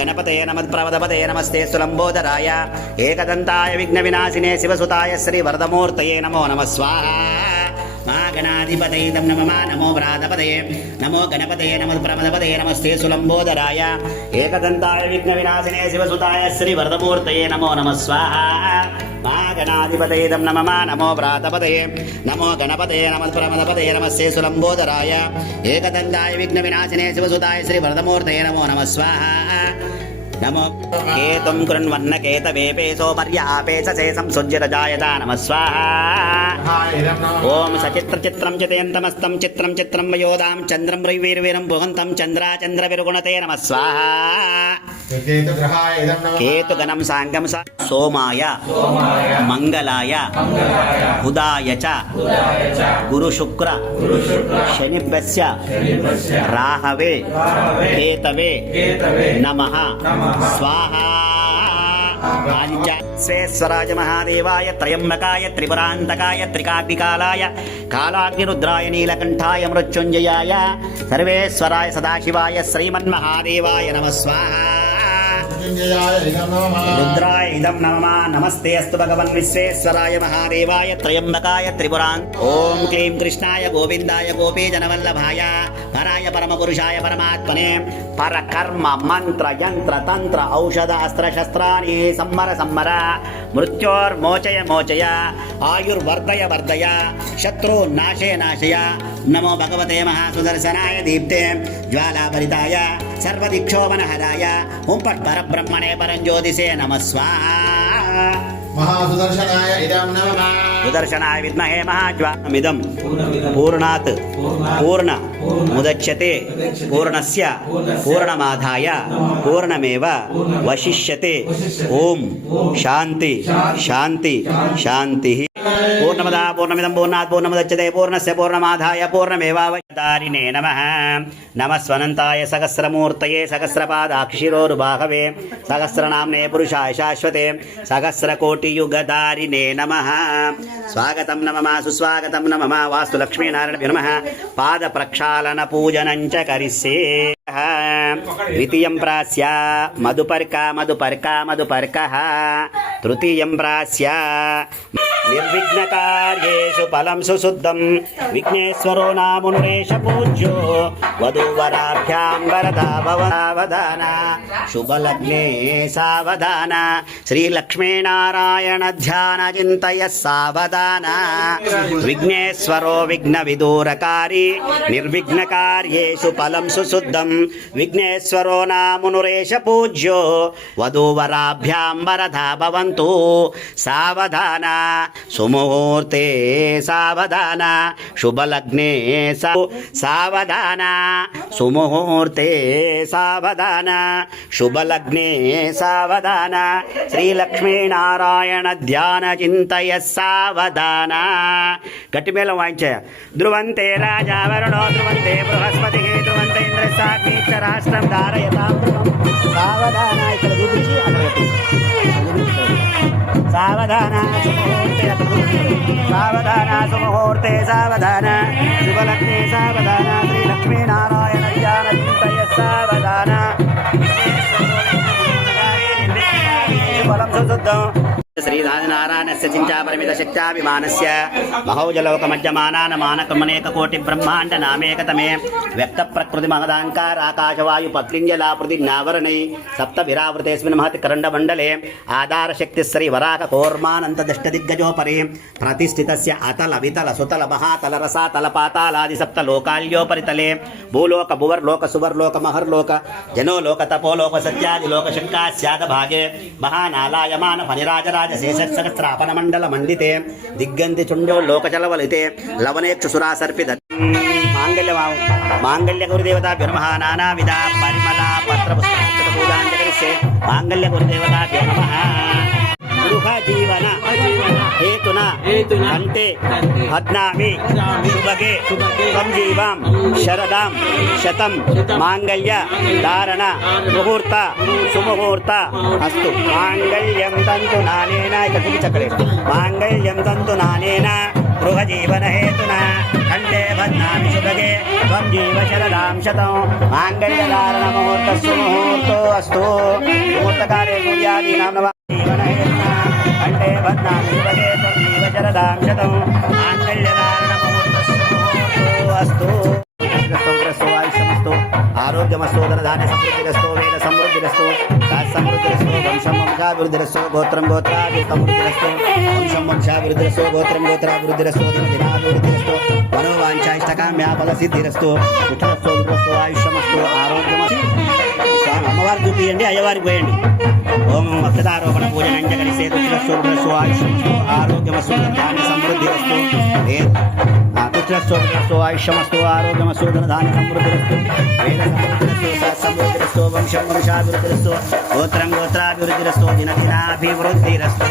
गणपतये नमः नमस्ते सुलंबोदराय एकदंताय विघ्न विनाशिने शिवसुताय श्री वरदमूर्तये नमो नमः स्वाहा गणाधिपतये नमः नमो व्रातपतये नमो गणपतये नमः प्रमदपतये नमस्ते सुलंबोदराय एकदंताय विघ्न विनाशिने शिवसुताय श्री वरदमूर्तये नमो नमः स्वाहा गणाधिपतये नमः नमो व्रातपतये नमो गणपतये नमः प्रमदपतये नमस्ते सुलंबोदराय एकदंताय विघ्न विनाशिने शिवसुताय श्री वरदमूर्तये नमो नमः स्वाहा नमो केतुं कृण्वन्न केतवेपेशो मर्यापेशसे संसुज्यरजायता नमः स्वाहा ओम सचित्रचित्रं चितयन्तमस्तं चित्रं चित्रं वयोदां चन्द्रं रविर्वीरं पुहन्तं चन्द्राचन्द्रविरुगुणते नमः स्वाहा केतुगणं साङ्गं सोमाय मंगलाय बुधाय च गुरुशुक्र शनिभ्यस्य राहवे केतवे नमः स्वाहा स्वेश्वराय महादेवाय त्रयंबकाय त्रिपुरांतकाय त्रिकाग्निकालाय कालाग्निरुद्राय नीलकंठाय मृत्युंजयाय सर्वेश्वराय सदाशिवाय श्रीमन्महादेवाय नमः स्वाहा रुद्राय इदं नमः नमस्ते अस्तु भगवन् विश्वेश्वराय महादेवाय त्रयंबकाय त्रिपुरान् ओम क्लीं कृष्णाय गोविंदाय गोपीजनवल्लभाय पराय परमपुरुषाय परमात्मने परकर्म मंत्र यंत्र तंत्र औषध अस्त्र शस्त्राणि सम्मर सम्मर मृत्योर्मोचय मोचय आयुर्वर्धय वर्धय शत्रु नाशय नाशय नमो भगवते महासुदर्शनाय दीप्ते ज्वालाभरिताय सर्वदिक्षोभनहराय ओं पट् परब्रह्मणे परञ्ज्योतिषे नमः स्वाहा महासुदर्शनाय इदं नमः सुदर्शनाय विद्महे महाज्वालमिदं पूर्णात् पूर्ण मुदच्यते पूर्णस्य पूर्णमादाय पूर्णमेव वशिष्यते ओम शांति शांति शांतिः पूर्णमदा पूर्णमिदं पूर्णात् पूर्णमुदच्यते पूर्णस्य पूर्णमादाय पूर्णमेवावतारिणे नमः नमः स्वनन्ताय सहस्रमूर्तये सहस्रपादाक्षिरोरुबाहवे सहस्रनाम्ने पुरुषाय शाश्वते सहस्रकोटियुगधारिणे नमः स्वागतं नमः सुस्वागतं नमः वास्तु लक्ष्मीनारायणभ्यो नमः पादप्रक्षालन पूजनं च करिष्ये द्वितीयं प्रास्य मधुपर्का मधुपर्का मधुपर्कः तृतीयं प्रास्य निर्विघ्नकार्येषु फलं सुशुद्धं विघ्नेश्वरो नामुनुरेश पूज्यो वधूवराभ्यां वरदा भवसावधान शुभलग्ने सावधान श्रीलक्ष्मीनारायण ध्यान चिन्तय सावधान विघ्नेश्वरो विघ्नविदूरकारी निर्विघ्नकार्येषु फलं सुशुद्धं विघ्नेश्वरो नामुनुरेश पूज्यो वधूवराभ्यां वरदा भवन्तु सावधान सुमुहूर्ते सावधान शुभलग्ने सावधान सुमुहूर्ते सावधान शुभलग्ने सावधान श्रीलक्ष्मीनारायण ध्यान चिन्तय सावधान गट्टिमेलं वाయించే ध्रुवन्ते राजा वरुणो ध्रुवन्ते बृहस्पतिः ध्रुवन्ते इंद्रस्याग्नि च राष्ट्रं धारयतां सावधान ఇక్కడ చూపించి అక్కడ सावधान सावधान सुमुहूर्ते सावधान शुभलग्ने सावधान श्रीलक्ष्मीनारायण ध्यान चिन्तय सावधान फलं सुशुद्धं श्रीनारायणस्य चिञ्चापरिमित शक्त्याभिमानस्य महोजलोकमध्यमानानमानकमनेककोटि ब्रह्माण्डनामेकतमे व्यक्तप्रकृतिमहदाङ्कार आकाशवायुपत्रिञ्जलापृथिन्नावरणै सप्तभिरावृतेऽस्मिन् महति करण्डमण्डले आधारशक्तिस्सरिवराहकोर्मानन्तदष्टदिग्गजोपरि प्रतिष्ठितस्य अतल वितल सुतल महातल रसातल पातालादि सप्तलोकाल्योपरितले भूलोक भुवर्लोक सुवर्लोक महर्लोक जनोलोक तपोलोक सत्यादिलोक शङ्कास्यादभागे महानालायमान फणिराजराज शेषसहस्रापन मंडल मंडिते दिग्गंति चुंडो लोकचलवलिते लवनेक्षुसुरा सर्पित मांगल्य गुरुदेवताभ्यो नमः नानाविध परिमला पत्र पुष्पाक्षत पूजां करिष्ये मांगल्य गुरुदेवताभ्यो नमः गृह जीवन हेतुना हेतुना కంటే కంటే బధ్నామి బధ్నామి శుభగే శుభగే త్వం జీవాం శరదాం శతం మాంగళ్య ధారణ ముహూర్త సుముహూర్త అస్తు మాంగళ్యం తంతు నానేన ఇక్కడ చూపించక్కడే మాంగళ్యం తంతు నానేన గృహజీవన హేతున కంటే బధ్నామి శుభగే త్వం జీవ శరదాం శతం మాంగళ్య ధారణ ముహూర్త సుముహూర్తో అస్తు ముహూర్తకాలే సూర్యాదీనాం నవ జీవన హేతున కంటే బధ్నామి శుభగే త్వం జీవ శరదాం శతం మాంగళ్య ధారణ ముహూర్త సుముహూర్తో అస్తు ఆయుష్యమస్తు ఆరోగ్యమస్తు ధనధాన్య సమృద్ధిరస్తు వేద సమృద్ధిరస్తు సమృద్ధిరస్తు వంశం వంశాభివృద్ధిరస్తు గోత్రం గోత్రాభి సమృద్ధిరస్తు వంశం వంశాభివృద్ధిరస్తు గోత్రం గోత్రాభివృద్ధిరస్తు దినాభివృద్ధిరస్తు మనోవాంఛాయిష్టకామ్యాఫల సిద్ధిరస్తు పుత్రస్తు విద్రస్తు ఆయుష్యమస్తు ఆరోగ్యమస్తు అమ్మవారికి చూపియండి అయ్యవారికి పోయండి ఓం అక్షతారోపణ పూజనం జగరిసే తులస్తు ఆయుష్యమస్తు ఆరోగ్యమస్తు ధాన్య సమృద్ధిరస్తు పుత్రస్తు ఆయుష్యమస్తు ఆరోగ్యమస్తు ధనధాన్య సమృద్ధిరస్తు వేద సమృద్ధిరస్తు సమృద్ధిరస్తు వంశం వంశాభివృద్ధిరస్తు గోత్రం గోత్రాభివృద్ధిరస్తు దినదినాభివృద్ధిరస్తు